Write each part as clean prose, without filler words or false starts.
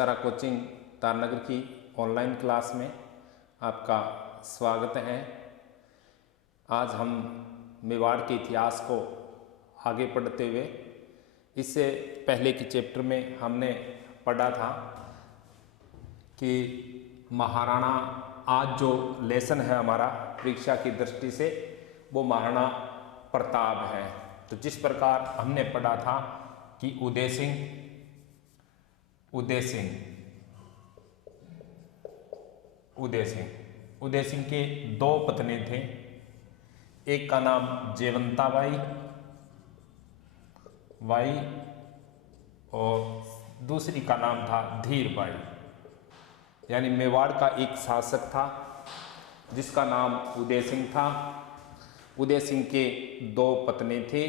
चारा कोचिंग तारनगर की online class में आपका स्वागत है। आज हम मेवाड़ के इतिहास को आगे पढ़ते हुए इससे पहले के चैप्टर में हमने पढ़ा था कि महाराणा, आज जो लेसन है हमारा परीक्षा की दृष्टि से वो महाराणा प्रताप है। तो जिस प्रकार हमने पढ़ा था कि उदय सिंह के दो पत्नी थे। एक का नाम जयवंता बाई और दूसरी का नाम था धीर बाई। यानी मेवाड़ का एक शासक था जिसका नाम उदय सिंह था। उदय सिंह के दो पत्नी थे,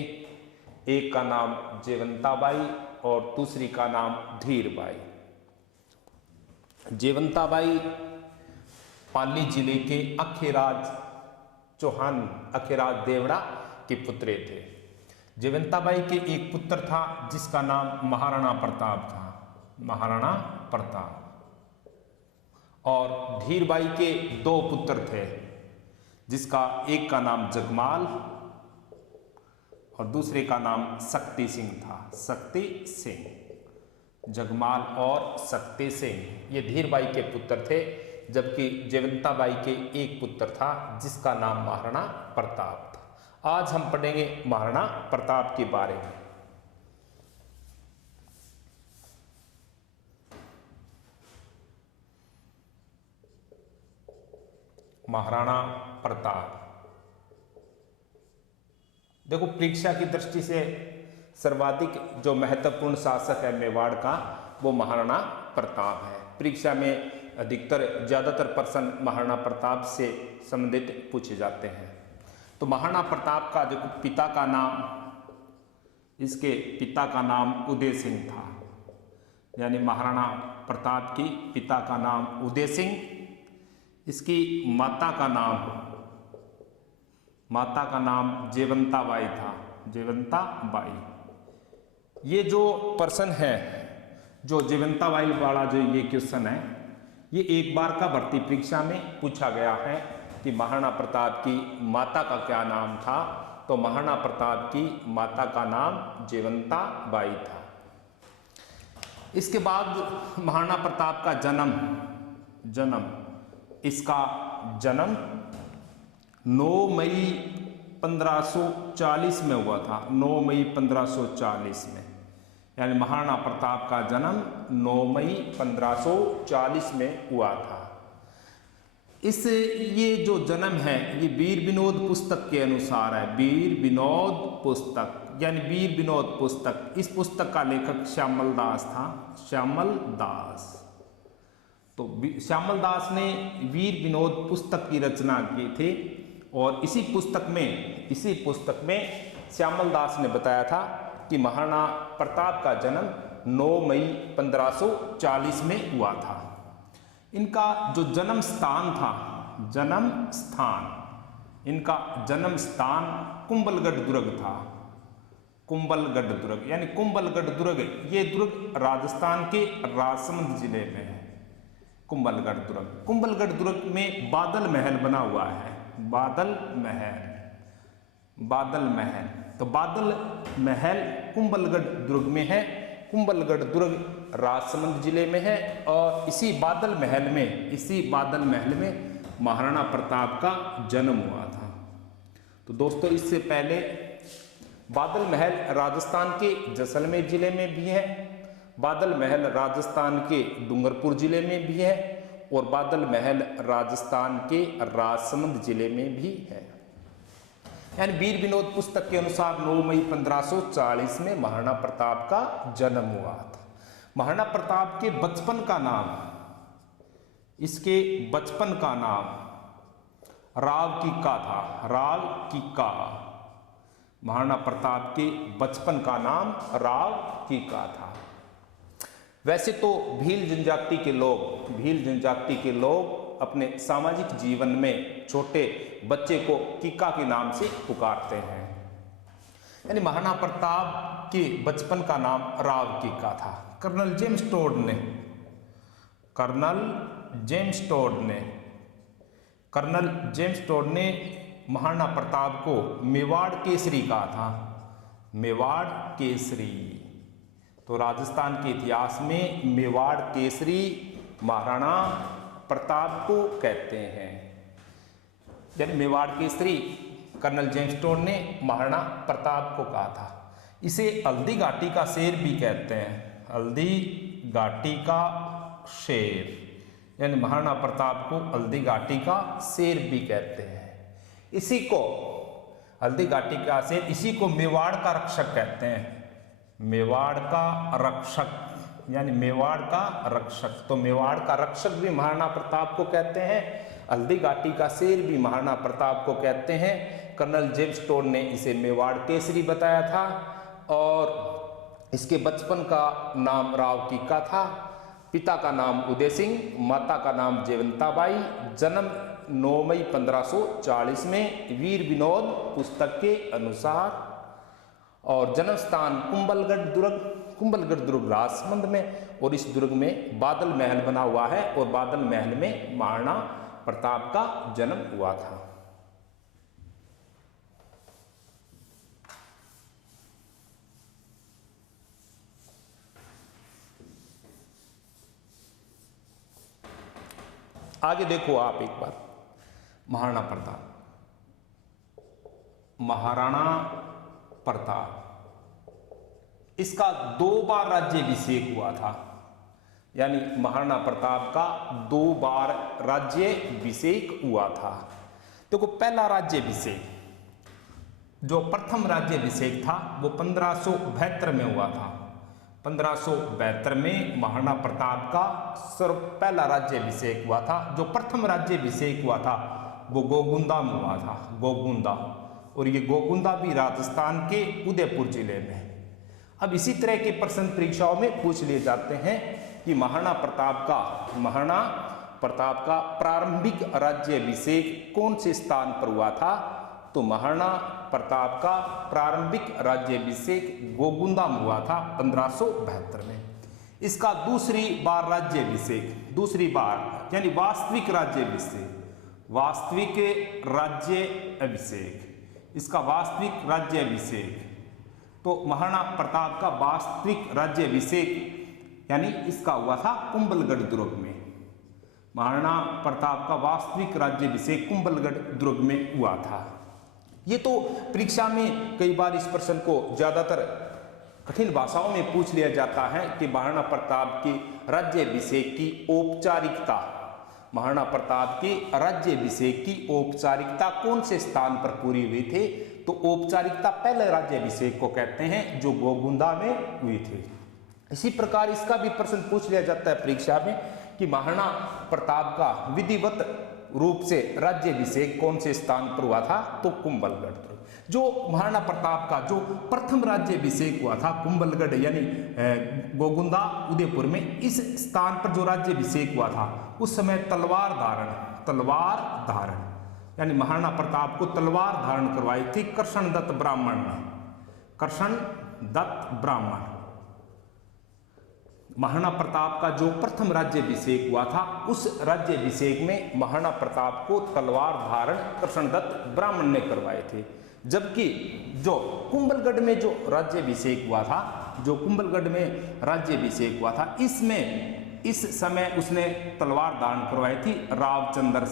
एक का नाम जयवंता बाई और दूसरी का नाम धीर बाई। जयवंता बाई पाली जिले के अखेराज देवड़ा के पुत्र थे। जयवंता बाई के एक पुत्र था जिसका नाम महाराणा प्रताप था, महाराणा प्रताप। और धीर बाई के दो पुत्र थे जिसका एक का नाम जगमाल और दूसरे का नाम शक्ति सिंह था, शक्ति सिंह। जगमाल और शक्ति सिंह ये धीर बाई के पुत्र थे, जबकि जयवंता बाई के एक पुत्र था जिसका नाम महाराणा प्रताप था। आज हम पढ़ेंगे महाराणा प्रताप के बारे में। महाराणा प्रताप देखो, परीक्षा की दृष्टि से सर्वाधिक जो महत्वपूर्ण शासक है मेवाड़ का वो महाराणा प्रताप है। परीक्षा में अधिकतर ज्यादातर प्रश्न महाराणा प्रताप से संबंधित पूछे जाते हैं। तो महाराणा प्रताप का जो पिता का नाम, इसके पिता का नाम उदय सिंह था। यानी महाराणा प्रताप की पिता का नाम उदय सिंह, इसकी माता का नाम जयवंता बाई था, जयवंता बाई। ये जो प्रश्न है, जो जयवंता बाई वाला जो ये क्वेश्चन है, ये एक बार का भर्ती परीक्षा में पूछा गया है कि महाराणा प्रताप की माता का क्या नाम था। तो महाराणा प्रताप की माता का नाम जयवंता बाई था। इसके बाद महाराणा प्रताप का इसका जन्म 9 मई 1540 में हुआ था। 9 मई 1540 में, यानी महाराणा प्रताप का जन्म 9 मई 1540 में हुआ था। ये जो जन्म है ये वीर विनोद पुस्तक के अनुसार है। वीर विनोद पुस्तक, यानी वीर विनोद पुस्तक, इस पुस्तक का लेखक श्यामल दास था, श्यामल दास। तो श्यामल दास ने वीर विनोद पुस्तक की रचना की थी और इसी पुस्तक में श्यामल दास ने बताया था कि महाराणा प्रताप का जन्म 9 मई 1540 में हुआ था। इनका जो जन्म स्थान था, इनका जन्म स्थान कुंभलगढ़ दुर्ग था। कुंभलगढ़ दुर्ग, यानी कुंभलगढ़ दुर्ग, ये दुर्ग राजस्थान के राजसमंद जिले में है। कुंभलगढ़ दुर्ग में बादल महल बना हुआ है, बादल महल। तो बादल महल कुंभलगढ़ दुर्ग में है। कुंभलगढ़ दुर्ग राजसमंद जिले में है और इसी बादल महल में महाराणा प्रताप का जन्म हुआ था। तो दोस्तों, इससे पहले बादल महल राजस्थान के जैसलमेर जिले में भी है, बादल महल राजस्थान के डूंगरपुर जिले में भी है और बादल महल राजस्थान के राजसमंद जिले में भी है। यानी वीर विनोद पुस्तक के अनुसार 9 मई 1540 में महाराणा प्रताप का जन्म हुआ था। महाराणा प्रताप के बचपन का नाम, इसके बचपन का नाम राव कीका था, राव कीका। महाराणा प्रताप के बचपन का नाम राव कीका था। वैसे तो भील जनजाति के लोग अपने सामाजिक जीवन में छोटे बच्चे को कीका के नाम से पुकारते हैं। यानी महाराणा प्रताप के बचपन का नाम राव कीका था। कर्नल जेम्स टोड ने कर्नल जेम्स टोड ने महाराणा प्रताप को मेवाड़ केसरी कहा था। मेवाड़ केसरी, तो राजस्थान के इतिहास में मेवाड़ केसरी महाराणा प्रताप को कहते हैं। यानी Mewar Kesari colonel James Tod ने महाराणा प्रताप को कहा था। इसे हल्दी घाटी का शेर भी कहते हैं, हल्दी घाटी का शेर, यानी महाराणा प्रताप को हल्दी घाटी का शेर भी कहते हैं। इसी को हल्दी घाटी का शेर, इसी को मेवाड़ का रक्षक कहते हैं। मेवाड़ का रक्षक, यानी मेवाड़ का रक्षक, तो मेवाड़ का रक्षक भी महाराणा प्रताप को कहते हैं, हल्दी घाटी का शेर भी महाराणा प्रताप को कहते हैं। कर्नल जेम्स टोड ने इसे मेवाड़ केसरी बताया था और इसके बचपन का नाम राव कीका था। पिता का नाम उदय सिंह, माता का नाम जयवंताबाई। जन्म 9 मई 1540 में वीर विनोद पुस्तक के अनुसार, और जन्म स्थान कुंभलगढ़ दुर्ग राजसमंद में, और इस दुर्ग में बादल महल बना हुआ है और बादल महल में महाराणा प्रताप का जन्म हुआ था। आगे देखो आप एक बार, महाराणा प्रताप इसका 2 बार राज्याभिषेक हुआ था। यानी महाराणा प्रताप का 2 बार राज्याभिषेक हुआ था। देखो पहला राज्याभिषेक, जो प्रथम राज्याभिषेक था वो 1572 में हुआ था। 1572 में महाराणा प्रताप का पहला राज्याभिषेक हुआ था। जो प्रथम राज्याभिषेक हुआ था वो गोगुंदा में हुआ था, गोगुंदा, और ये गोगुंदा भी राजस्थान के उदयपुर जिले में। अब इसी तरह के प्रश्न परीक्षाओं में पूछ लिए जाते हैं कि महाराणा प्रताप का प्रारंभिक राज्याभिषेक कौन से स्थान पर हुआ था। तो महाराणा प्रताप का प्रारंभिक राज्याभिषेक गोगुंदा में हुआ था 1572 में। इसका दूसरी बार यानी वास्तविक राज्याभिषेक, इसका वास्तविक राज्याभिषेक, तो महाराणा प्रताप का वास्तविक राज्याभिषेक यानी इसका हुआ था कुंभलगढ़ दुर्ग में। महाराणा प्रताप का वास्तविक राज्याभिषेक कुंभलगढ़ दुर्ग में हुआ था। ये तो परीक्षा में कई बार इस प्रश्न को ज्यादातर कठिन भाषाओं में पूछ लिया जाता है कि महाराणा प्रताप के राज्याभिषेक की औपचारिकता, महाराणा प्रताप के राज्याभिषेक की औपचारिकता कौन से स्थान पर पूरी हुई थी। तो औपचारिकता पहले राज्याभिषेक को कहते हैं जो गोगुंदा में हुई थी। इसी प्रकार इसका भी प्रश्न पूछ लिया जाता है परीक्षा में कि महाराणा प्रताप का विधिवत रूप से राज्याभिषेक कौन से स्थान पर हुआ था। तो कुंभलगढ़। जो महाराणा प्रताप का जो प्रथम राज्याभिषेक हुआ था कुंभलगढ़ यानी गोगुंदा उदयपुर में, इस स्थान पर जो राज्याभिषेक हुआ था उस समय तलवार धारण यानी महाराणा प्रताप को तलवार धारण करवाई थी कृष्णदत्त ब्राह्मण। महाराणा प्रताप का जो प्रथम राज्याभिषेक हुआ था उस राज्याभिषेक में महाराणा प्रताप को तलवार धारण कृष्णदत्त ब्राह्मण ने करवाए थे। जबकि जो कुंभलगढ़ में जो राज्याभिषेक हुआ था इसमें इस समय उसने तलवार धारण करवाई थी रावचंद्र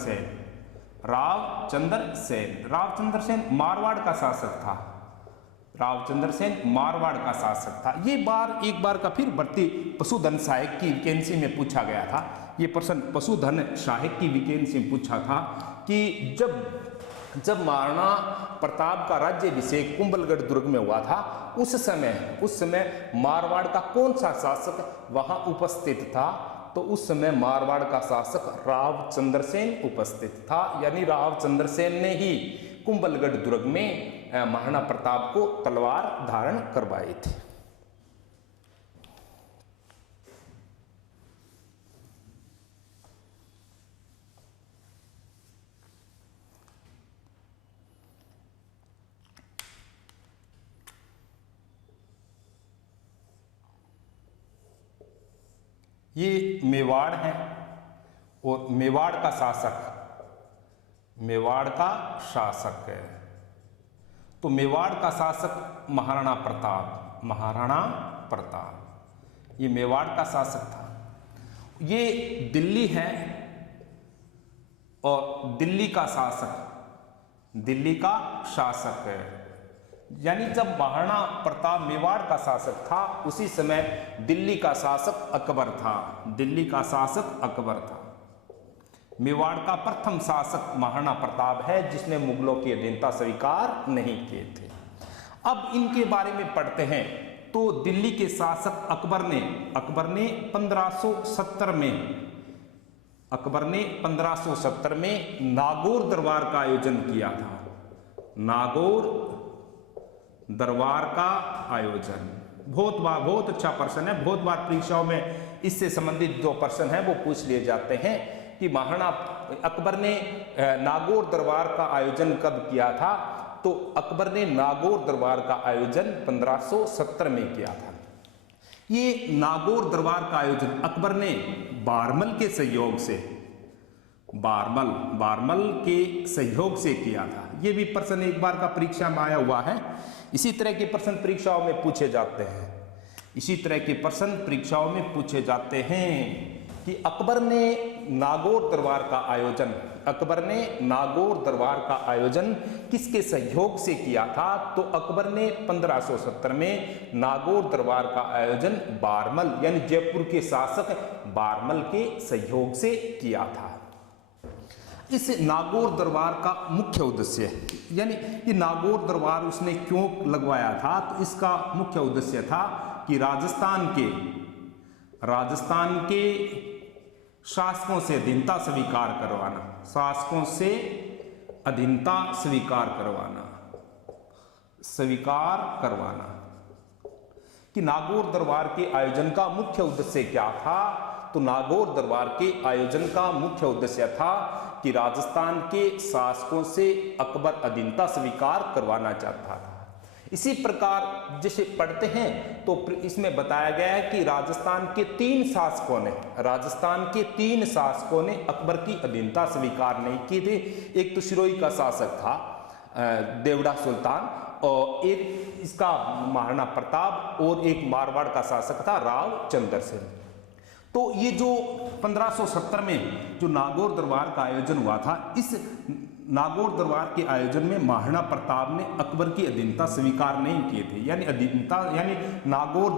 सेन मारवाड़ का शासक था। ये एक बार का फिर भर्ती पशुधन सहायक की वैकेंसी में पूछा गया था। ये प्रश्न पशुधन सहायक की वैकेंसी में पूछा था कि जब महाराणा प्रताप का राज्याभिषेक कुंभलगढ़ दुर्ग में हुआ था उस समय मारवाड़ का कौन सा शासक वहां उपस्थित था। तो उस समय मारवाड़ का शासक रावचंद्र सेन उपस्थित था। यानी रावचंद्र सेन ने ही कुंभलगढ़ दुर्ग में महाराणा प्रताप को तलवार धारण करवाई थी। ये मेवाड़ है और मेवाड़ का शासक है। तो मेवाड़ का शासक महाराणा प्रताप, ये मेवाड़ का शासक था। ये दिल्ली है और दिल्ली का शासक है। यानी जब महाराणा प्रताप मेवाड़ का शासक था, उसी समय दिल्ली का शासक अकबर था। मेवाड़ का प्रथम शासक महाराणा प्रताप है, जिसने मुगलों की अधीनता स्वीकार नहीं किए थे। अब इनके बारे में पढ़ते हैं। तो दिल्ली के शासक अकबर ने 1570 में नागौर दरबार का आयोजन किया था। नागौर दरबार का आयोजन बहुत अच्छा प्रश्न है। बहुत बार परीक्षाओं में इससे संबंधित जो प्रश्न है वो पूछ लिए जाते हैं कि महाराणा अकबर ने नागौर दरबार का आयोजन कब किया था। तो अकबर ने नागौर दरबार का आयोजन 1570 में किया था। ये नागौर दरबार का आयोजन अकबर ने बारमल के सहयोग से किया था। ये भी प्रश्न एक बार का परीक्षा में आया हुआ है। इसी तरह के प्रश्न परीक्षाओं में पूछे जाते हैं कि अकबर ने नागौर दरबार का आयोजन किसके सहयोग से किया था। तो अकबर ने 1570 में नागौर दरबार का आयोजन बारमल यानी जयपुर के शासक बारमल के सहयोग से किया था। इस नागौर दरबार का मुख्य उद्देश्य, यानी ये नागौर दरबार उसने क्यों लगवाया था। तो इसका मुख्य उद्देश्य था कि राजस्थान के शासकों से अधीनता स्वीकार करवाना। कि नागौर दरबार के आयोजन का मुख्य उद्देश्य क्या था। तो नागौर दरबार के आयोजन का मुख्य उद्देश्य था कि राजस्थान के शासकों से अकबर अधीनता स्वीकार करवाना चाहता था। इसी प्रकार जैसे पढ़ते हैं तो इसमें बताया गया है कि राजस्थान के तीन शासकों ने अकबर की अधीनता स्वीकार नहीं की थी। एक तो सिरोही का शासक था देवड़ा सुल्तान, और एक इसका महाराणा प्रताप, और एक मारवाड़ का शासक था राव चंद्र सेन। तो ये जो 1570 में जो नागौर दरबार का आयोजन हुआ था, इस नागौर दरबार के आयोजन में महाराणा प्रताप ने अकबर की अधीनता स्वीकार नहीं किए थे। यानी नागौर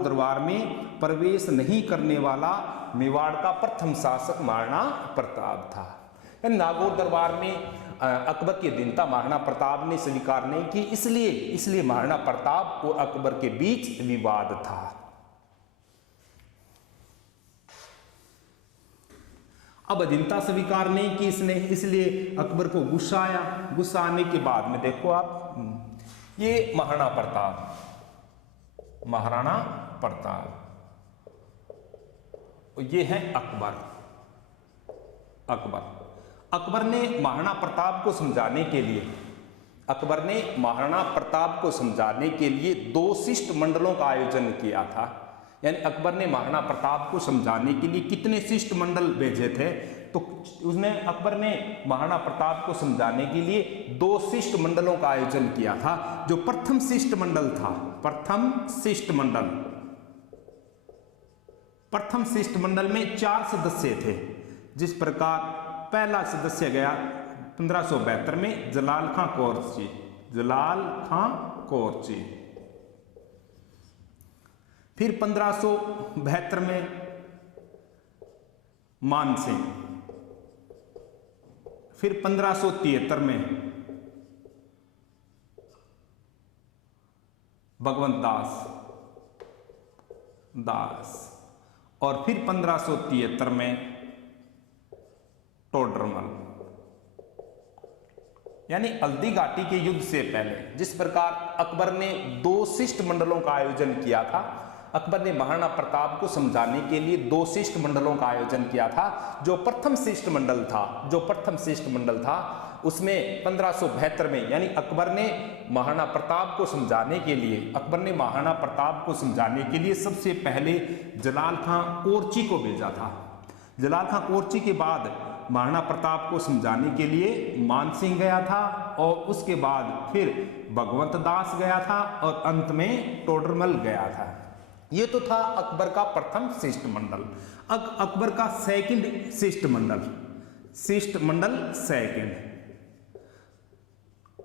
दरबार में प्रवेश नहीं करने वाला मेवाड़ का प्रथम शासक महाराणा प्रताप था। यानी नागौर दरबार में अकबर की अधीनता महाराणा प्रताप ने स्वीकार नहीं की, इसलिए महाराणा प्रताप और अकबर के बीच विवाद था। अब अधीनता स्वीकार नहीं की इसने, इसलिए अकबर को गुस्सा आया। गुस्सा आने के बाद में देखो आप, ये महाराणा प्रताप, ये है अकबर ने महाराणा प्रताप को समझाने के लिए 2 शिष्टमंडलों का आयोजन किया था। यानी अकबर ने महाराणा प्रताप को समझाने के लिए कितने शिष्टमंडल भेजे थे। तो अकबर ने महाराणा प्रताप को समझाने के लिए 2 शिष्टमंडलों का आयोजन किया था। जो प्रथम शिष्टमंडल में 4 सदस्य थे। जिस प्रकार पहला सदस्य गया 1572 में जलाल खां कौरची, फिर 1572 में मान सिंह, फिर 1573 में भगवंत दास और फिर 1573 में टोडरमल। यानी हल्दी घाटी के युद्ध से पहले जिस प्रकार अकबर ने 2 शिष्टमंडलों का आयोजन किया था, अकबर ने महाराणा प्रताप को समझाने के लिए 2 शिष्टमंडलों का आयोजन किया था। जो प्रथम शिष्टमंडल था उसमें 1572 में, यानी अकबर ने महाराणा प्रताप को समझाने के लिए सबसे पहले जलाल खां कोरची को भेजा था। जलाल खां कोरची के बाद महाराणा प्रताप को समझाने के लिए मानसिंह गया था, और उसके बाद फिर भगवंत दास गया था, और अंत में टोडरमल गया था। ये तो था अकबर का प्रथम शिष्टमंडल। अब अकबर का सेकंड शिष्टमंडल सेकंड।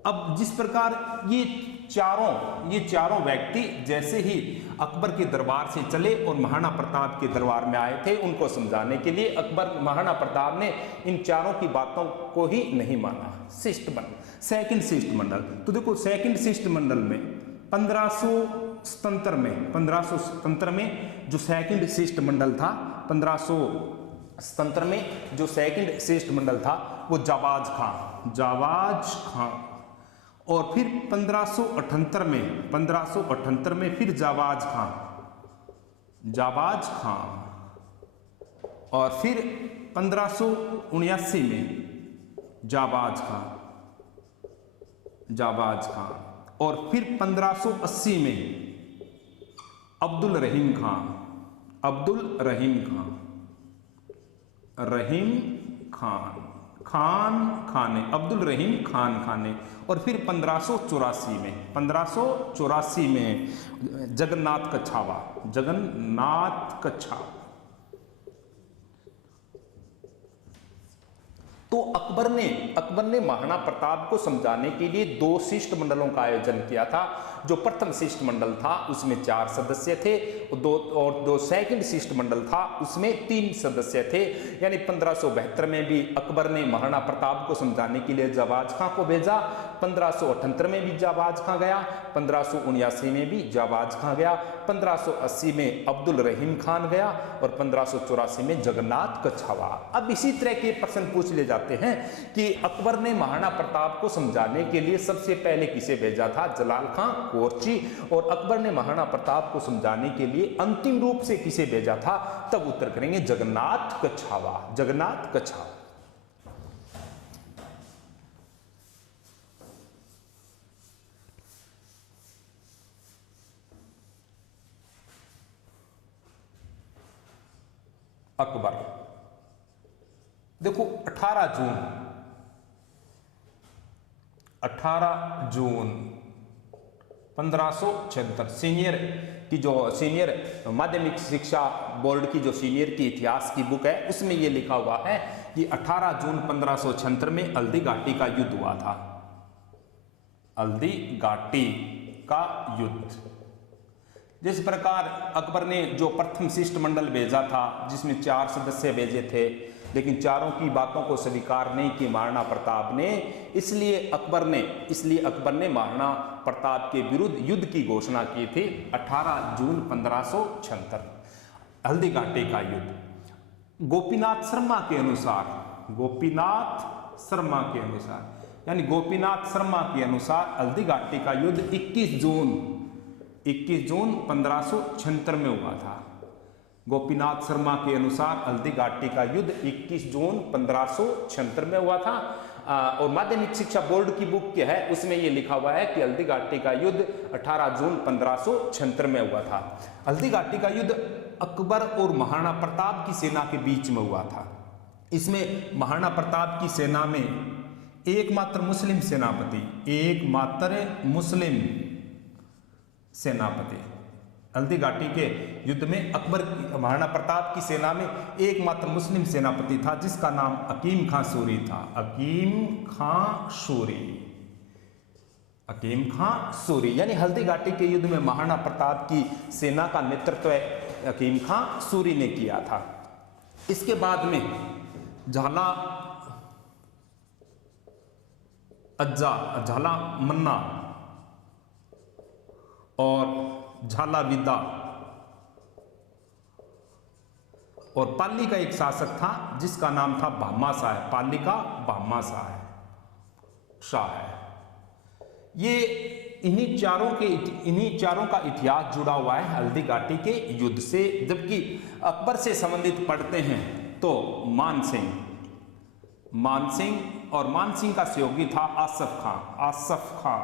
अब जिस प्रकार ये चारों व्यक्ति जैसे ही अकबर के दरबार से चले और महाराणा प्रताप के दरबार में आए थे उनको समझाने के लिए, महाराणा प्रताप ने इन चारों की बातों को ही नहीं माना। सेकंड शिष्टमंडल, तो देखो सेकंड शिष्टमंडल में 1577 में जो सेकंड शिष्टमंडल था, 1577 में जो सेकंड शिष्टमंडल था वो जाबाज खां, और फिर 1578 में फिर जाबाज खां, और फिर 1579 में जाबाज खां, और फिर 1580 में अब्दुल रहीम खान ने, और फिर 1584 में जगन्नाथ कछावा। तो अकबर ने महाराणा प्रताप को समझाने के लिए 2 शिष्टमंडलों का आयोजन किया था। जो प्रथम शिष्टमंडल था उसमें 4 सदस्य थे, और दो सेकंड शिष्टमंडल था उसमें 3 सदस्य थे। यानी 1572 में भी अकबर ने महाराणा प्रताप को समझाने के लिए जाबाज खां को भेजा, 1578 में भी जाबाज खां गया, 1579 में भी जाबाज खां गया, 1580 में अब्दुल रहीम खान गया, और 1584 में जगन्नाथ कछावा। अब इसी तरह के प्रश्न पूछ ले जाते हैं कि अकबर ने महाराणा प्रताप को समझाने के लिए सबसे पहले किसे भेजा था? जलाल खां कोरची। और अकबर ने महाराणा प्रताप को समझाने के लिए अंतिम रूप से किसे भेजा था? तब उत्तर करेंगे जगन्नाथ कछावा। अकबर देखो 18 जून 1576 सीनियर माध्यमिक शिक्षा बोर्ड की जो सीनियर की इतिहास की बुक है उसमें यह लिखा हुआ है कि 18 जून 1576 में हल्दी घाटी का युद्ध हुआ था। हल्दी घाटी का युद्ध। जिस प्रकार अकबर ने जो प्रथम शिष्टमंडल भेजा था जिसमें 4 सदस्य भेजे थे, लेकिन चारों की बातों को स्वीकार नहीं की महाराणा प्रताप ने, इसलिए अकबर ने महाराणा प्रताप के विरुद्ध युद्ध की घोषणा की थी 18 जून 1576 हल्दी घाटी का युद्ध। गोपीनाथ शर्मा के अनुसार हल्दी घाटी का युद्ध 21 जून 1576 में हुआ था। गोपीनाथ शर्मा के अनुसार हल्दी घाटी का युद्ध 21 जून 1576 में हुआ था। और माध्यमिक शिक्षा बोर्ड की बुक क्या है उसमें यह लिखा हुआ है कि हल्दी घाटी का युद्ध 18 जून 1576 में हुआ था। हल्दी घाटी का युद्ध अकबर और महाराणा प्रताप की सेना के बीच में हुआ था। इसमें महाराणा प्रताप की सेना में एकमात्र मुस्लिम सेनापति हल्दी घाटी के युद्ध में महाराणा प्रताप की सेना में एकमात्र मुस्लिम सेनापति था जिसका नाम हकीम खां सूरी था। हकीम खां सूरी यानी हल्दी घाटी के युद्ध में महाराणा प्रताप की सेना का नेतृत्व हकीम खां सूरी ने किया था। इसके बाद में झाला मन्ना और झाला विदा और पाली का एक शासक था जिसका नाम था भामा शाह। पाली का भामा शाह है। ये इन्हीं चारों का इतिहास जुड़ा हुआ है हल्दी घाटी के युद्ध से। जबकि अकबर से संबंधित पढ़ते हैं तो मान सिंह और मान सिंह का सहयोगी था आसफ खां। आसफ खां।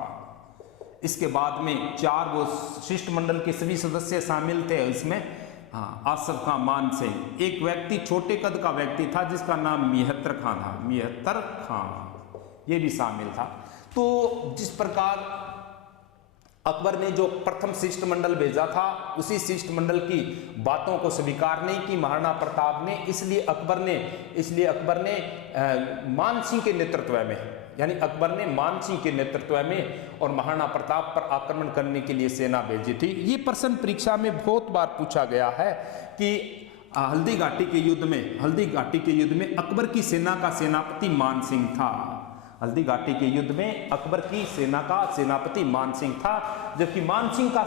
इसके बाद में 4 वो शिष्टमंडल के सभी सदस्य शामिल थे इसमें। हाँ, आसफ खां, मान सिंह। एक व्यक्ति छोटे कद का व्यक्ति था जिसका नाम मिहत्तर खां था। मिहत्तर खां ये भी शामिल था। तो जिस प्रकार अकबर ने जो प्रथम शिष्टमंडल भेजा था उसी शिष्टमंडल की बातों को स्वीकार नहीं की महाराणा प्रताप ने, इसलिए अकबर ने मान सिंह के नेतृत्व में, यानी अकबर ने मान सिंह के नेतृत्व में और महाराणा प्रताप पर आक्रमण करने के लिए सेना भेजी थी। ये प्रश्न परीक्षा में बहुत बार पूछा गया है कि हल्दी घाटी के युद्ध में अकबर की सेना का सेनापति मान सिंह था। हल्दी घाटी के युद्ध में अकबर की सेना का सेनापति मान सिंह था, जबकि मान सिंह का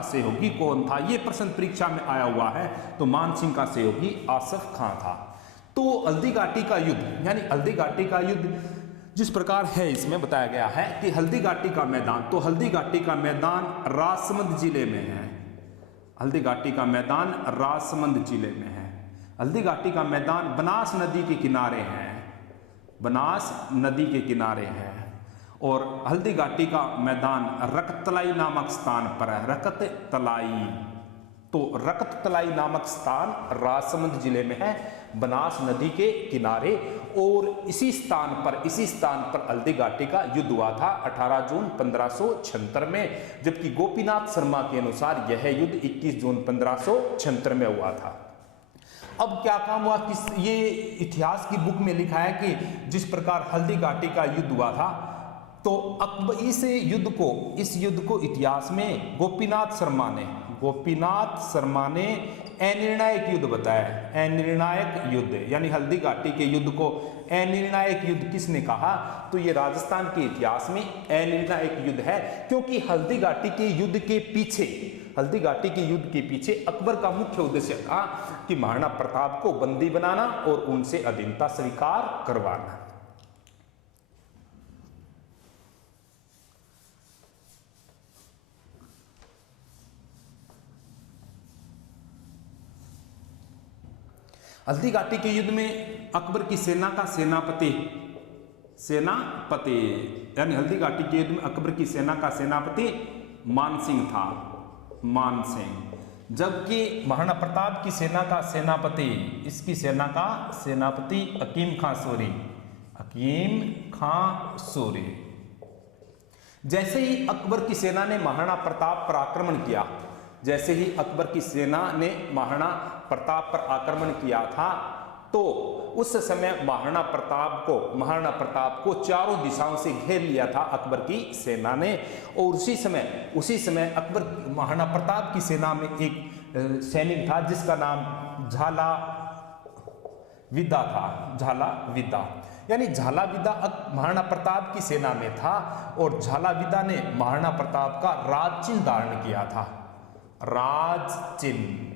सहयोगी कौन था, यह प्रश्न परीक्षा में आया हुआ है। तो मान सिंह का सहयोगी आसफ खां था। तो हल्दी घाटी का युद्ध, यानी हल्दी घाटी का युद्ध जिस प्रकार है इसमें बताया गया है कि हल्दी घाटी का मैदान, तो हल्दी घाटी का मैदान राजसमंद जिले में है। हल्दी घाटी का मैदान राजसमंद जिले में है। हल्दी घाटी का मैदान बनास नदी के किनारे है। बनास नदी के किनारे है। और हल्दी घाटी का मैदान रकतलाई नामक स्थान पर है। रकततलाई, तो रकततलाई नामक स्थान राजसमंद जिले में है, बनास नदी के किनारे। और इसी स्थान पर हल्दी घाटी का युद्ध हुआ था 18 जून 1576 में, जबकि गोपीनाथ शर्मा के अनुसार यह युद्ध 21 जून 1576 में हुआ था। अब क्या काम हुआ कि ये इतिहास की बुक में लिखा है कि जिस प्रकार हल्दी घाटी का युद्ध हुआ था, तो अकबर इस युद्ध को इतिहास में गोपीनाथ शर्मा ने अनिर्णायक युद्ध बताया। अनिर्णायक युद्ध, यानी हल्दी घाटी के युद्ध को अनिर्णायक युद्ध किसने कहा, तो ये राजस्थान के इतिहास में अनिर्णायक युद्ध है, क्योंकि हल्दी घाटी के युद्ध के पीछे अकबर का मुख्य उद्देश्य था कि महाराणा प्रताप को बंदी बनाना और उनसे अधीनता स्वीकार करवाना। हल्दी घाटी के युद्ध में अकबर की सेना का सेनापति यानी हल्दी घाटी के युद्ध में अकबर की सेना का सेनापति मान सिंह था। मान सिंह, जबकि महाराणा प्रताप की सेना का सेनापति हकीम खां सूरी। जैसे ही अकबर की सेना ने महाराणा प्रताप पर आक्रमण किया था, तो उस समय महाराणा प्रताप को चारों दिशाओं से घेर लिया था अकबर की सेना ने। और उसी समय महाराणा प्रताप की सेना में एक सैनिक था जिसका नाम झाला विदा, यानी झाला विदा महाराणा प्रताप की सेना में था। और झाला विदा ने महाराणा प्रताप का राज चिन्ह धारण किया था। राज चिन्ह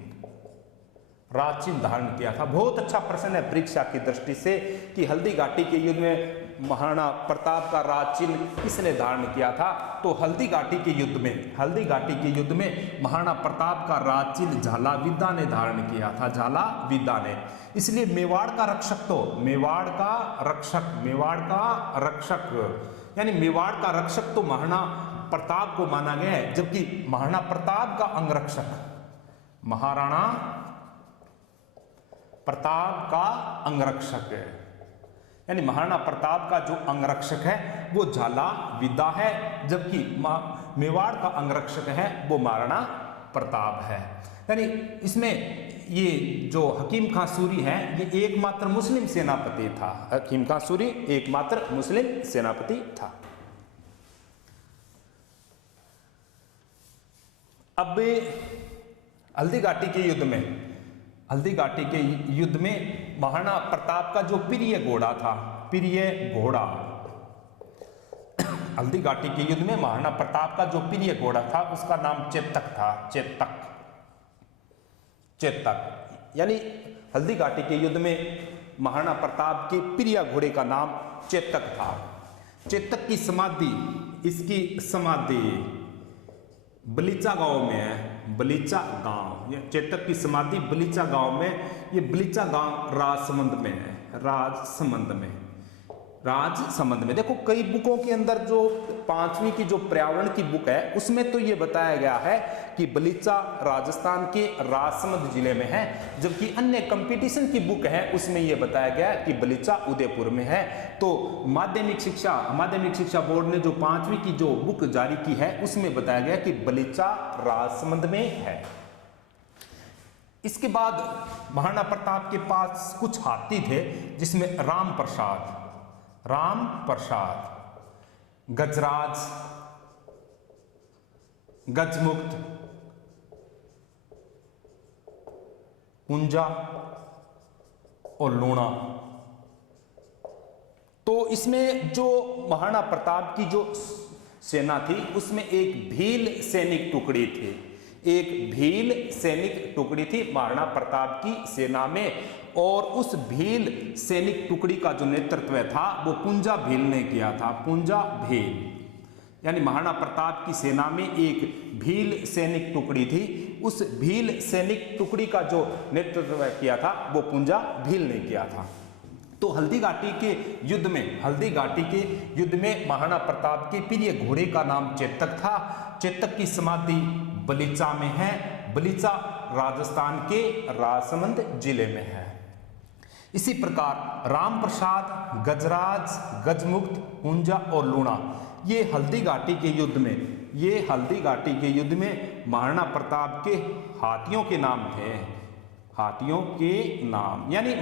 धारण किया था। बहुत अच्छा प्रश्न है परीक्षा की दृष्टि से कि हल्दी घाटी के युद्ध में महाराणा प्रताप का राज चिन्ह किसने धारण किया था। तो हल्दी घाटी के युद्ध में महाराणा प्रताप का राज चिन्ह झाला विदा ने धारण किया था। झाला विदा ने, इसलिए मेवाड़ का रक्षक तो महाराणा प्रताप को माना गया है, जबकि महाराणा प्रताप का अंगरक्षक है, यानी महाराणा प्रताप का जो अंगरक्षक है वो झाला विदा है, जबकि मेवाड़ का अंगरक्षक है वो महाराणा प्रताप है। यानी इसमें ये जो हकीम खां सूरी है ये एकमात्र मुस्लिम सेनापति था। हकीम खां सूरी एकमात्र मुस्लिम सेनापति था। अब हल्दी घाटी के युद्ध में महाराणा प्रताप का जो प्रिय घोड़ा हल्दी घाटी के युद्ध में महाराणा प्रताप का जो प्रिय घोड़ा था उसका नाम चेतक था। चेतक, यानी हल्दी घाटी के युद्ध में महाराणा प्रताप के प्रिय घोड़े का नाम चेतक था। चेतक की समाधि बलीचा गांव में है। चेतक की समाधि बलीचा गांव में, ये बलीचा गांव राजसमंद में है। राजसमंद में। देखो कई बुकों के अंदर जो 5वीं की जो पर्यावरण की बुक है उसमें तो ये बताया गया है कि बलीचा राजस्थान के राजसमंद जिले में है, जबकि अन्य कंपटीशन की बुक है उसमें ये बताया गया कि बलीचा उदयपुर में है। तो माध्यमिक शिक्षा बोर्ड ने जो 5वीं की जो बुक जारी की है उसमें बताया गया कि बलीचा राजसमंद में है। इसके बाद महाराणा प्रताप के पास कुछ हाथी थे जिसमें राम प्रसाद, गजराज, गजमुक्त, पूंजा और लूणा। तो इसमें जो महाराणा प्रताप की जो सेना थी उसमें एक भील सैनिक टुकड़ी थी महाराणा प्रताप की सेना में, और उस भील सैनिक टुकड़ी का जो नेतृत्व था वो पूंजा भील ने किया था। पूंजा भील यानी महाराणा प्रताप की सेना में एक भील सैनिक टुकड़ी थी, उस भील सैनिक टुकड़ी का जो नेतृत्व किया था वो पूंजा भील ने किया था। तो हल्दी घाटी के युद्ध में महाराणा प्रताप के प्रिय घोड़े का नाम चेतक था। चेतक की समाधि बलीचा में है। बलीचा राजस्थान के राजसमंद जिले में है। इसी प्रकार राम प्रसाद, गजराज, गजमुक्त, पूंजा और लूणा ये हल्दी घाटी के युद्ध में महाराणा प्रताप के हाथियों के नाम थे। हाथियों के नाम यानी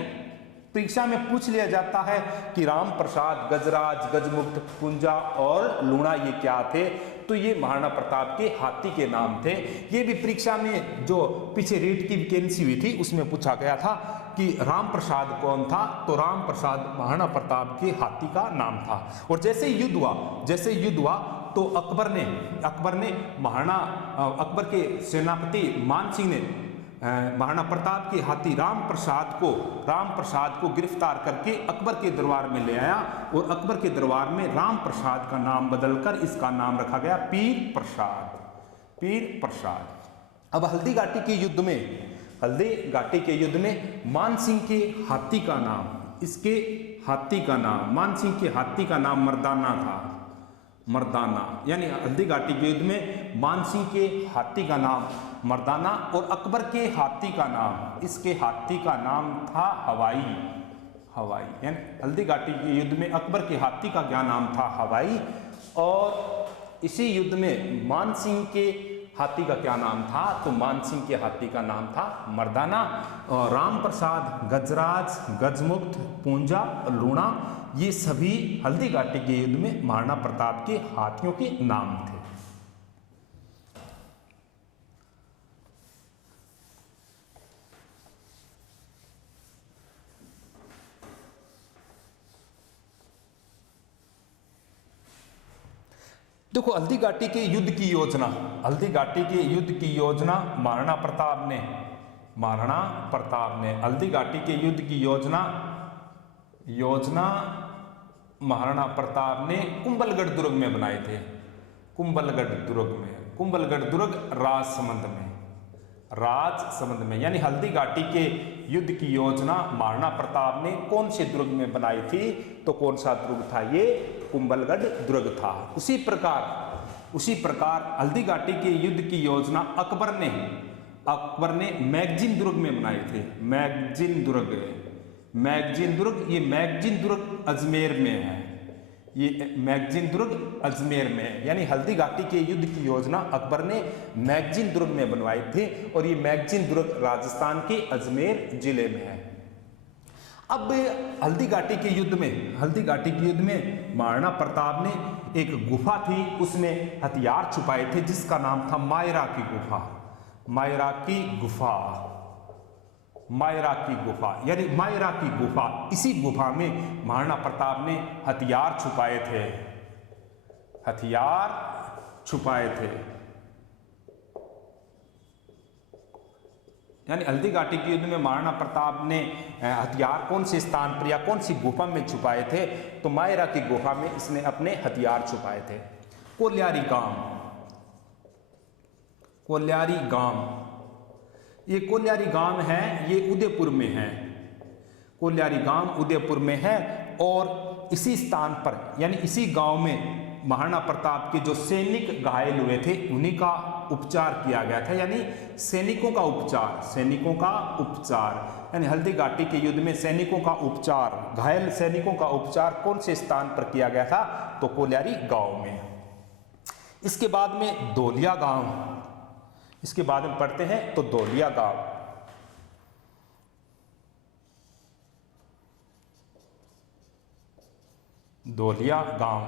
परीक्षा में पूछ लिया जाता है कि राम प्रसाद, गजराज, गजमुक्त, पूंजा और लूणा ये क्या थे, तो ये महाराणा प्रताप के हाथी के नाम थे। ये भी परीक्षा में जो पीछे रीट की वैकेंसी हुई थी उसमें पूछा गया था कि राम प्रसाद कौन था, तो राम प्रसाद महाराणा प्रताप के हाथी का नाम था। और जैसे ही युद्ध हुआ तो अकबर ने अकबर के सेनापति मान सिंह ने महाराणा प्रताप के हाथी राम प्रसाद को गिरफ्तार करके अकबर के दरबार में ले आया, और अकबर के दरबार में राम प्रसाद का नाम बदलकर इसका नाम रखा गया पीर प्रसाद। अब हल्दी घाटी के युद्ध में मान सिंह के हाथी का नाम मर्दाना यानी हल्दी घाटी के युद्ध में मान सिंह के हाथी का नाम मर्दाना, और अकबर के हाथी का नाम था हवाई यानी हल्दी घाटी के युद्ध में अकबर के हाथी का क्या नाम था, हवाई। और इसी युद्ध में मान सिंह के हाथी का क्या नाम था, तो मान सिंह के हाथी का नाम था मर्दाना। और राम प्रसाद, गजराज, गजमुक्त, पूंजा और लूणा ये सभी हल्दी घाटी के युद्ध में महाराणा प्रताप के हाथियों के नाम थे। देखो हल्दी घाटी के युद्ध की योजना महाराणा प्रताप ने हल्दी घाटी के युद्ध की योजना महाराणा प्रताप ने कुंभलगढ़ दुर्ग में बनाए थे। कुंभलगढ़ दुर्ग राजसमंद में यानी हल्दी घाटी के युद्ध की योजना महाराणा प्रताप ने कौन से दुर्ग में बनाई थी, तो कौन सा दुर्ग था, ये कुंभलगढ़ दुर्ग था। उसी प्रकार हल्दी घाटी के युद्ध की योजना अकबर ने मैगजीन दुर्ग में बनाए थे। मैगजीन दुर्ग ये मैगजीन दुर्ग अजमेर में है। यानी हल्दी घाटी के युद्ध की योजना अकबर ने मैगजीन दुर्ग में बनवाई थी, और ये मैगजीन दुर्ग राजस्थान के अजमेर जिले में है। अब हल्दी घाटी के युद्ध में महाराणा प्रताप ने एक गुफा थी उसमें हथियार छुपाए थे जिसका नाम था मायरा की गुफा। इसी गुफा में महाराणा प्रताप ने हथियार छुपाए थे। यानी हल्दी घाटी के युद्ध में महाराणा प्रताप ने हथियार कौन से स्थान पर या कौन सी गुफा में छुपाए थे, तो मायरा की गुफा में इसने अपने हथियार छुपाए थे। कोल्यारी गांव है, ये उदयपुर में है। और इसी स्थान पर यानी इसी गांव में महाराणा प्रताप के जो सैनिक घायल हुए थे उन्हीं का उपचार किया गया था, यानी सैनिकों का उपचार यानी हल्दी घाटी के युद्ध में सैनिकों का उपचार, घायल सैनिकों का उपचार कौन से स्थान पर किया गया था? तो कोल्यारी गांव में। इसके बाद में धौलिया गांव, इसके बाद में पढ़ते हैं तो धौलिया गांव। धौलिया गांव,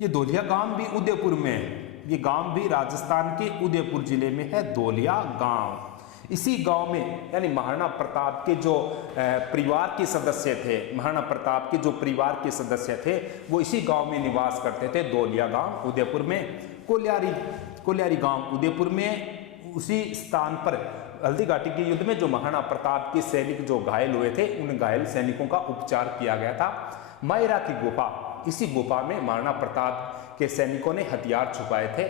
ये धौलिया गांव भी उदयपुर में है, ये गांव भी राजस्थान के उदयपुर जिले में है, धौलिया गांव। इसी गांव में यानी महाराणा प्रताप के जो परिवार के सदस्य थे, महाराणा प्रताप के जो परिवार के सदस्य थे वो इसी गांव में निवास करते थे, धौलिया गांव उदयपुर में। कोल्यारी गांव उदयपुर में, उसी स्थान पर हल्दी घाटी के युद्ध में जो महाराणा प्रताप के सैनिक जो घायल हुए थे उन घायल सैनिकों का उपचार किया गया था। मायरा की गुफा, इसी गुफा में महाराणा प्रताप के सैनिकों ने हथियार छुपाए थे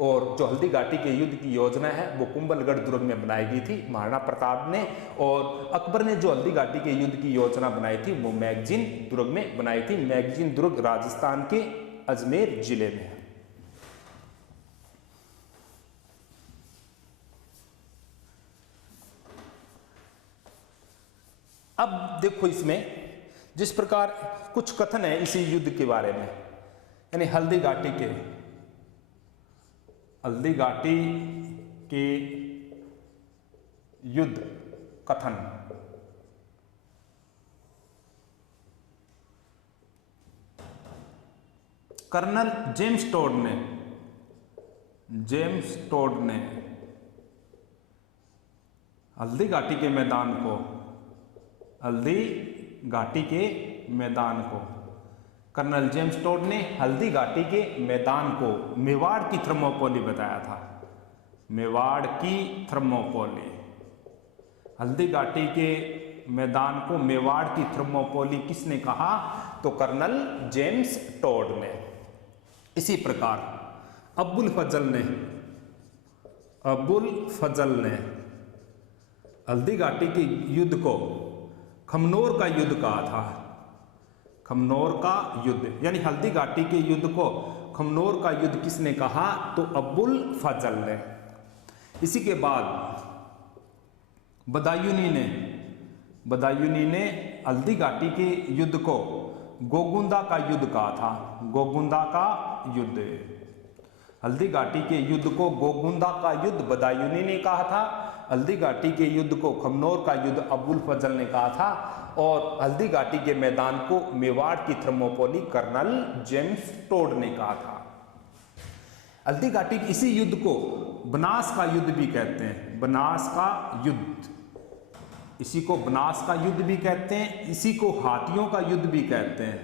और जो हल्दी घाटी के युद्ध की योजना है वो कुंभलगढ़ दुर्ग में बनाई गई थी महाराणा प्रताप ने, और अकबर ने जो हल्दी घाटी के युद्ध की योजना बनाई थी वो मैगजीन दुर्ग में बनाई थी। मैगजीन दुर्ग राजस्थान के अजमेर जिले में है। अब देखो इसमें जिस प्रकार कुछ कथन है इसी युद्ध के बारे में, यानी हल्दी घाटी के युद्ध कथन। कर्नल जेम्स टोड ने हल्दी घाटी के मैदान को कर्नल जेम्स टोड ने हल्दी घाटी के मैदान को मेवाड़ की थर्मोपोली बताया था। मेवाड़ की थर्मोपोली, हल्दी घाटी के मैदान को मेवाड़ की थर्मोपोली किसने कहा? तो कर्नल जेम्स टोड ने। इसी प्रकार अबुल फजल ने हल्दी घाटी के युद्ध को खमनोर का युद्ध कहा था। खमनोर का युद्ध यानी हल्दी घाटी के युद्ध को खमनोर का युद्ध किसने कहा? तो अबुल फजल ने। इसी के बाद बदायूनी ने हल्दी घाटी के युद्ध को गोगुंदा का युद्ध कहा था। गोगुंदा का युद्ध, हल्दी घाटी के युद्ध को गोगुंदा का युद्ध बदायूनी ने कहा था। हल्दी घाटी के युद्ध को खमनोर का युद्ध अबुल फजल ने कहा था, और हल्दी घाटी के मैदान को मेवाड़ की थर्मोपोली कर्नल जेम्स टोड ने कहा था। हल्दी घाटी के इसी युद्ध को बनास का युद्ध भी कहते हैं। बनास का युद्ध, इसी को बनास का युद्ध भी कहते हैं, इसी को हाथियों का युद्ध भी कहते हैं।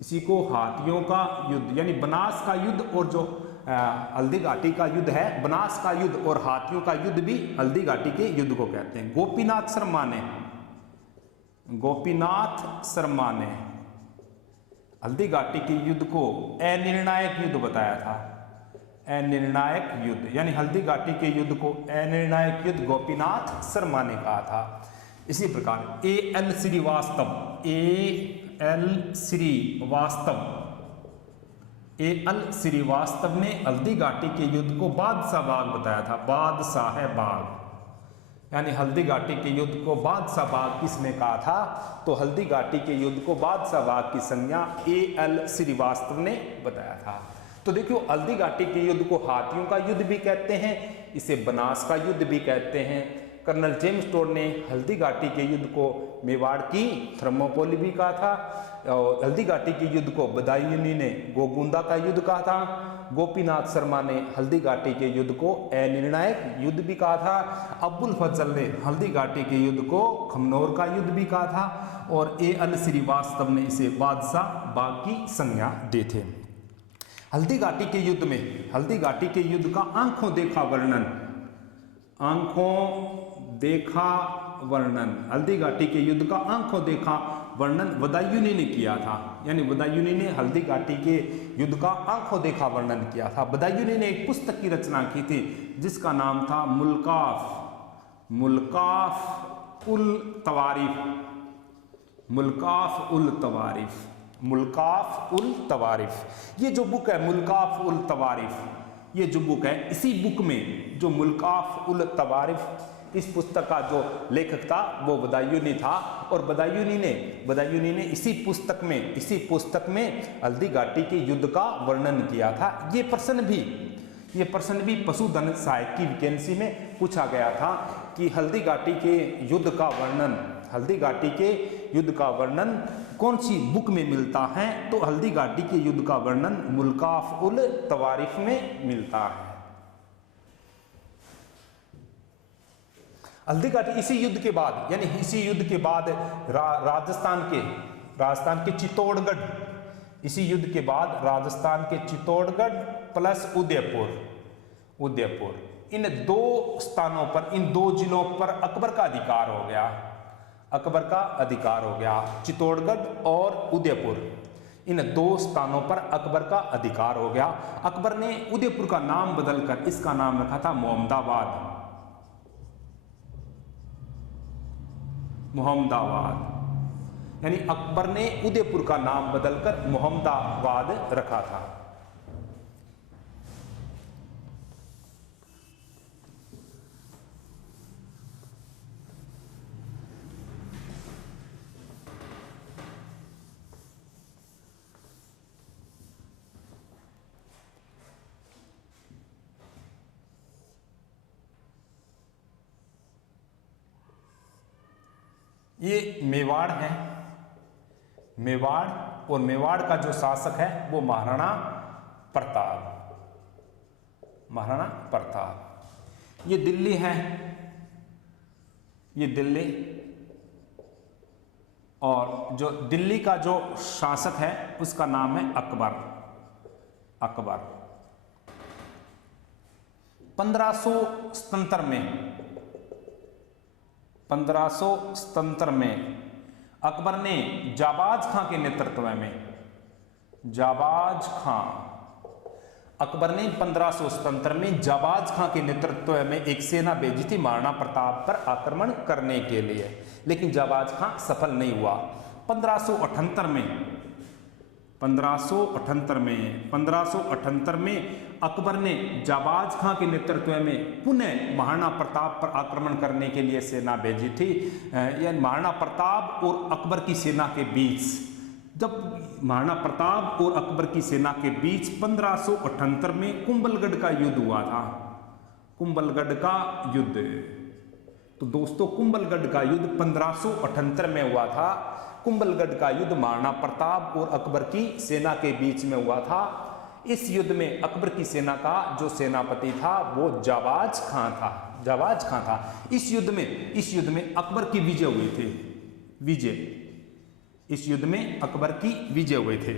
इसी को हाथियों का युद्ध यानी बनास का युद्ध, और जो हल्दी घाटी का युद्ध है बनास का युद्ध और हाथियों का युद्ध भी हल्दी घाटी के युद्ध को कहते हैं। गोपीनाथ शर्मा ने हल्दी घाटी के युद्ध को अनिर्णायक युद्ध बताया था। अनिर्णायक युद्ध यानी हल्दी घाटी के युद्ध को अनिर्णायक युद्ध गोपीनाथ शर्मा ने कहा था। इसी प्रकार एल श्रीवास्तव ने हल्दी घाटी के युद्ध को बादशाह बाग बताया था। बादशाह बाग यानी हल्दी घाटी के युद्ध को बादशाह बाग किसने कहा था? तो हल्दी घाटी के युद्ध को बादशाह बाग की संज्ञा एल श्रीवास्तव ने बताया था। तो देखियो हल्दी घाटी के युद्ध को हाथियों का युद्ध भी कहते हैं, इसे बनास का युद्ध भी कहते हैं। कर्नल जेम्स टोड ने हल्दी घाटी के युद्ध को मेवाड़ की थर्मोपोली भी कहा था, और हल्दी घाटी के युद्ध को बदायूनी ने गोगुंदा का युद्ध कहा था। गोपीनाथ शर्मा ने हल्दी घाटी के युद्ध को अनिर्णायक युद्ध भी कहा था। अबुल फजल ने हल्दी घाटी के युद्ध को खमनोर का युद्ध भी कहा था, और एल श्रीवास्तव ने इसे बादशाह बाग की संज्ञा दी थे। हल्दी घाटी के युद्ध में हल्दी घाटी के युद्ध का आंखों देखा वर्णन हल्दी घाटी के युद्ध का आंखों देखा वर्णन बदायूनी ने किया था। यानी बदायूनी ने हल्दी घाटी के युद्ध का आंखों देखा वर्णन किया था। बदायूनी ने एक पुस्तक की रचना की थी जिसका नाम था मुल्काफ उल तवारीफ। मुल्काफ उल तवारिफ, ये जो बुक है मुल्काफ उल तवारिफ, ये जो बुक है, इसी बुक में जो मुल्काफ उल तवारिफ, इस पुस्तक का जो लेखक था वो बदायूनी था, और बदायूनी ने इसी पुस्तक में हल्दी घाटी के युद्ध का वर्णन किया था। ये प्रश्न भी पशुधन सहायक की वैकेंसी में पूछा गया था कि हल्दी घाटी के युद्ध का वर्णन कौन सी बुक में मिलता है, तो हल्दी घाटी के युद्ध का वर्णन मुल्काफ उल तवारिफ में मिलता है। हल्दी घाटी इसी युद्ध के बाद राजस्थान के चित्तौड़गढ़, इसी युद्ध के बाद राजस्थान के चित्तौड़गढ़ प्लस उदयपुर, इन दो स्थानों पर, इन दो जिलों पर अकबर का अधिकार हो गया, चित्तौड़गढ़ और उदयपुर, इन दो स्थानों पर अकबर का अधिकार हो गया। अकबर ने उदयपुर का नाम बदलकर इसका नाम रखा था मोहम्मदाबाद, यानी अकबर ने उदयपुर का नाम बदलकर मोहम्मदाबाद रखा था। ये मेवाड़ है, और मेवाड़ का जो शासक है वो महाराणा प्रताप। ये दिल्ली है, और जो दिल्ली का जो शासक है उसका नाम है अकबर। 1577 में अकबर ने जाबाज खां के नेतृत्व में, अकबर ने 1577 में जाबाज खां के नेतृत्व में एक सेना भेजी थी महाराणा प्रताप पर आक्रमण करने के लिए, लेकिन जाबाज खां सफल नहीं हुआ। 1578 में अकबर ने जाबाज खां के नेतृत्व में पुनः महाराणा प्रताप पर आक्रमण करने के लिए सेना भेजी थी। यह महाराणा प्रताप और अकबर की सेना के बीच, जब महाराणा प्रताप और अकबर की सेना के बीच 1578 में कुंभलगढ़ का युद्ध हुआ था। तो दोस्तों कुंभलगढ़ का युद्ध 1578 में हुआ था। कुंभलगढ़ का युद्ध महाराणा प्रताप और अकबर की सेना के बीच में हुआ था। इस युद्ध में अकबर की सेना का जो सेनापति था वो जाबाज खां था। इस युद्ध में अकबर की विजय हुई थी। इस युद्ध में अकबर की विजय हुए थे।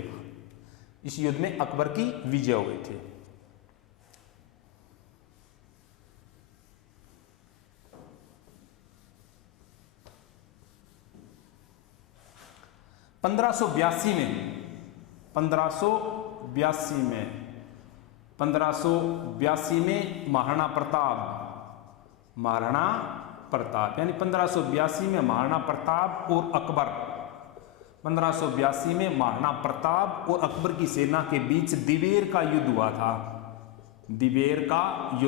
1582 में महाराणा प्रताप यानी 1582 में महाराणा प्रताप और अकबर 1582 में महाराणा प्रताप और अकबर की सेना के बीच दिवेर का युद्ध हुआ था। दिवेर का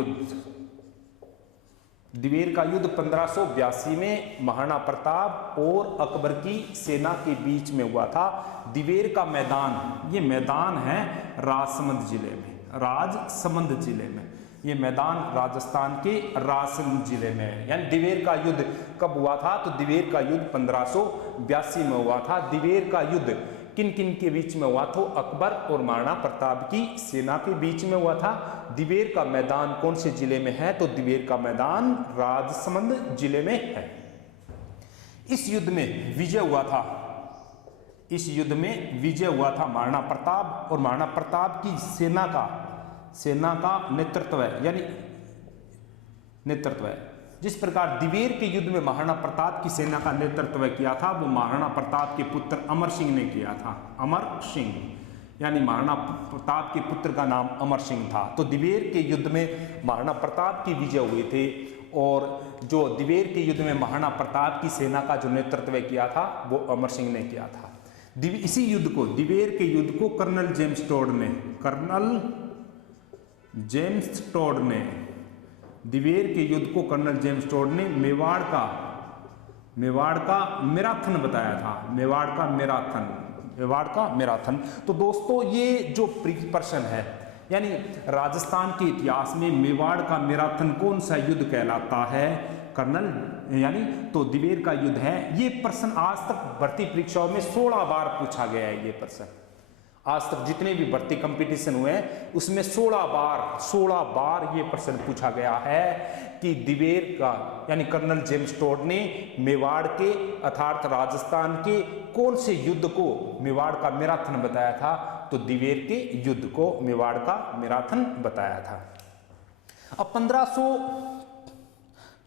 युद्ध 1582 में महाराणा प्रताप और अकबर की सेना के बीच में हुआ था। दिवेर का मैदान, ये मैदान है राजसमंद जिले में। ये मैदान राजस्थान के राजसमंद जिले में है। यानी दिवेर का युद्ध कब हुआ था? तो दिवेर का युद्ध 1582 में हुआ था। दिवेर का युद्ध किन किन के बीच में हुआ? तो अकबर और महाराणा प्रताप की सेना के बीच में हुआ था। दिवेर का मैदान कौन से जिले में है? तो दिवेर का मैदान राजसमंद जिले में है। इस युद्ध में विजय हुआ था महाराणा प्रताप, और महाराणा प्रताप की सेना का नेतृत्व है। जिस प्रकार दिवेर के युद्ध में महाराणा प्रताप की सेना का नेतृत्व किया था वो महाराणा प्रताप के पुत्र अमर सिंह ने किया था। अमर सिंह यानी महाराणा प्रताप के पुत्र का नाम अमर सिंह था। तो दिवेर के युद्ध में महाराणा प्रताप की विजय हुई थी, और जो दिवेर के युद्ध में महाराणा प्रताप की सेना का जो नेतृत्व किया था वो अमर सिंह ने किया था। इसी युद्ध को, दिवेर के युद्ध को कर्नल जेम्स टोड ने, दिवेर के युद्ध को कर्नल जेम्स टोड ने मेवाड़ का मैराथन बताया था, मेवाड़ का मैराथन। तो दोस्तों ये जो प्रश्न है, यानी राजस्थान के इतिहास में मेवाड़ का मैराथन कौन सा युद्ध कहलाता है, कर्नल यानी तो दिवेर का युद्ध है। ये प्रश्न आज तक भर्ती परीक्षाओं में 16 बार पूछा गया है। ये प्रश्न आज तक जितने भी भर्ती कंपटीशन हुए हैं उसमें 16 बार ये प्रश्न पूछा गया है कि दिवेर का यानी कर्नल जेम्स टोड ने मेवाड़ के अर्थात राजस्थान के कौन से युद्ध को मेवाड़ का मैराथन बताया था, तो दिवेर के युद्ध को मेवाड़ का मैराथन बताया था। अब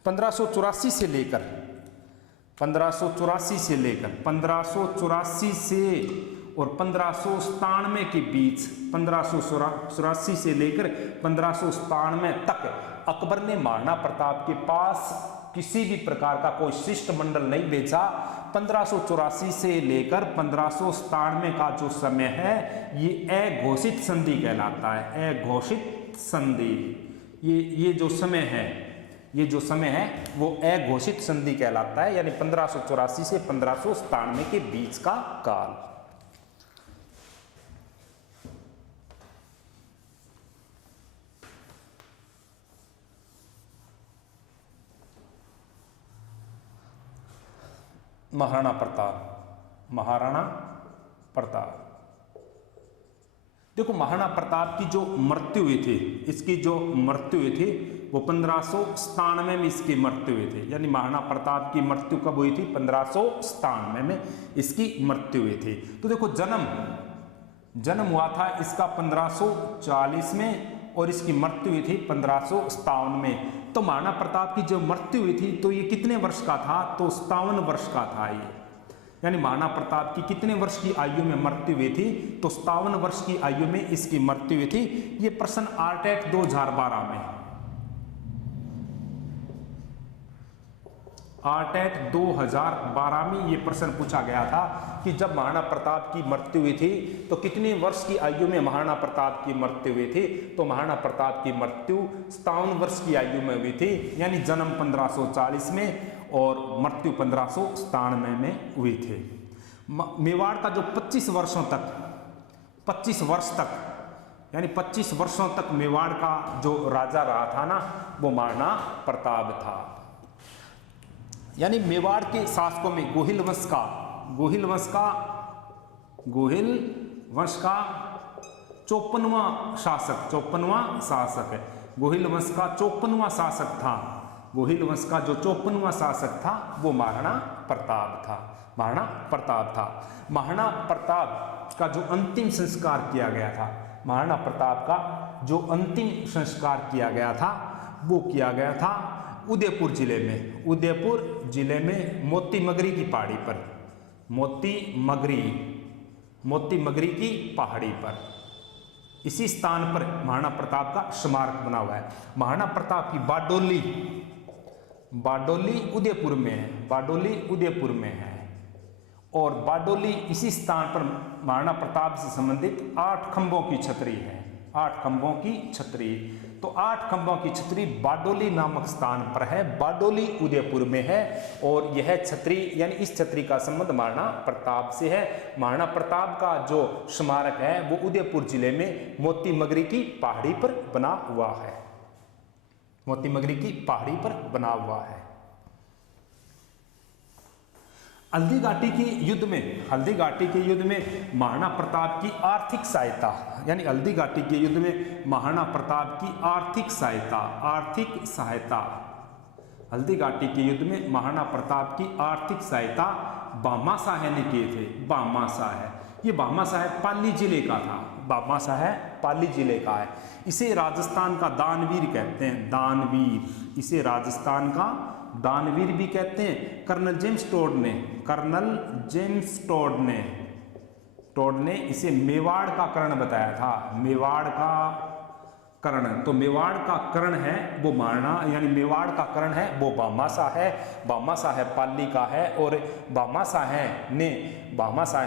1584 से लेकर 1584 से और 1597 के बीच, 1584 से लेकर 1597 तक अकबर ने महाराणा प्रताप के पास किसी भी प्रकार का कोई शिष्टमंडल नहीं भेजा। 1584 से लेकर 1597 का जो समय है ये अघोषित संधि कहलाता है। अघोषित संधि, ये जो समय है वो अघोषित संधि कहलाता है, यानी 1584 से 1597 के बीच का काल। महाराणा प्रताप देखो, महाराणा प्रताप की जो मृत्यु हुई थी, इसकी जो मृत्यु हुई थी वो 1597 में इसकी मृत्यु हुई थी। यानी महाराणा प्रताप की मृत्यु कब हुई थी? 1597 में इसकी मृत्यु हुई थी। तो देखो जन्म हुआ था इसका 1540 में और इसकी मृत्यु हुई थी 1557 में। तो महाराणा प्रताप की जो मृत्यु हुई थी तो ये कितने वर्ष का था? तो 57 वर्ष का था ये। यानी महाराणा प्रताप की कितने वर्ष की आयु में मृत्यु हुई थी? तो 57 वर्ष की आयु में इसकी मृत्यु हुई थी। ये प्रश्न आरटेट 2012 में, आरटेट 2012 में ये प्रश्न पूछा गया था कि जब महाराणा प्रताप की मृत्यु हुई थी तो कितने वर्ष की आयु में महाराणा प्रताप की मृत्यु हुई थी? तो महाराणा प्रताप की मृत्यु 57 वर्ष की आयु में हुई थी। यानी जन्म 1540 में और मृत्यु 1597 में हुई थी। मेवाड़ का जो 25 वर्ष तक यानी 25 वर्षों तक मेवाड़ का जो राजा रहा था ना, वो महाराणा प्रताप था। यानी मेवाड़ के शासकों में गोहिल वंश का 54वां शासक है। गोहिल वंश का 54वां शासक था। गोहिल वंश का जो 54वां शासक था वो महाराणा प्रताप था। महाराणा प्रताप का जो अंतिम संस्कार किया गया था, महाराणा प्रताप का जो अंतिम संस्कार किया गया था वो किया गया था उदयपुर जिले में मोती मगरी की पहाड़ी पर, मोती मगरी की पहाड़ी पर। इसी स्थान पर महाराणा प्रताप का स्मारक बना हुआ है। महाराणा प्रताप की बारडोली उदयपुर में है और बारडोली इसी स्थान पर महाराणा प्रताप से संबंधित 8 खंभों की छतरी है। 8 खंभों की छतरी, तो 8 खंभों की छतरी बारडोली नामक स्थान पर है। बारडोली उदयपुर में है और यह छतरी यानी इस छतरी का संबंध महाराणा प्रताप से है। महाराणा प्रताप का जो स्मारक है वो उदयपुर जिले में मोती मगरी की पहाड़ी पर बना हुआ है। मोती मगरी की पहाड़ी पर बना हुआ है। हल्दी घाटी के युद्ध में महाराणा प्रताप की आर्थिक सहायता, यानी हल्दी घाटी के युद्ध में महाराणा प्रताप की आर्थिक सहायता हल्दी घाटी के युद्ध में महाराणा प्रताप की आर्थिक सहायता भामाशाह ने किए थे। ये भामाशाह पाली जिले का था। भामाशाह पाली जिले का है। इसे राजस्थान का दानवीर कहते हैं। इसे राजस्थान का दानवीर भी कहते हैं। कर्नल जेम्स टोड ने इसे मेवाड़ का कर्ण बताया था। कर्ण, तो मेवाड़ का कर्ण है वो महाराणा, यानी मेवाड़ का कर्ण है वो भामाशाह है। भामाशाह है पाली का है, और भामाशाह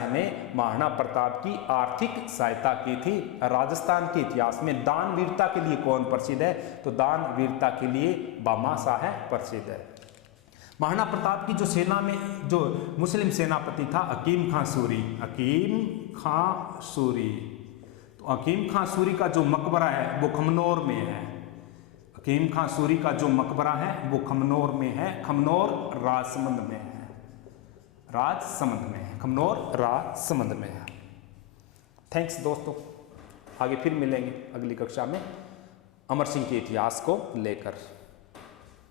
ने महाराणा प्रताप की आर्थिक सहायता की थी। राजस्थान के इतिहास में दान वीरता के लिए कौन प्रसिद्ध है? तो दान वीरता के लिए भामाशाह है प्रसिद्ध है। महाराणा प्रताप की जो सेना में जो मुस्लिम सेनापति था हकीम खां सूरी, हकीम खां सूरी। तो हकीम खां सूरी का जो मकबरा है वो खमनौर में है। हकीम खां सूरी का जो मकबरा है वो खमनौर में है। खमनौर राजसमंद में है, राजसमंद में है, खमनौर राजसमंद में है। थैंक्स दोस्तों, आगे फिर मिलेंगे अगली कक्षा में अमर सिंह के इतिहास को लेकर।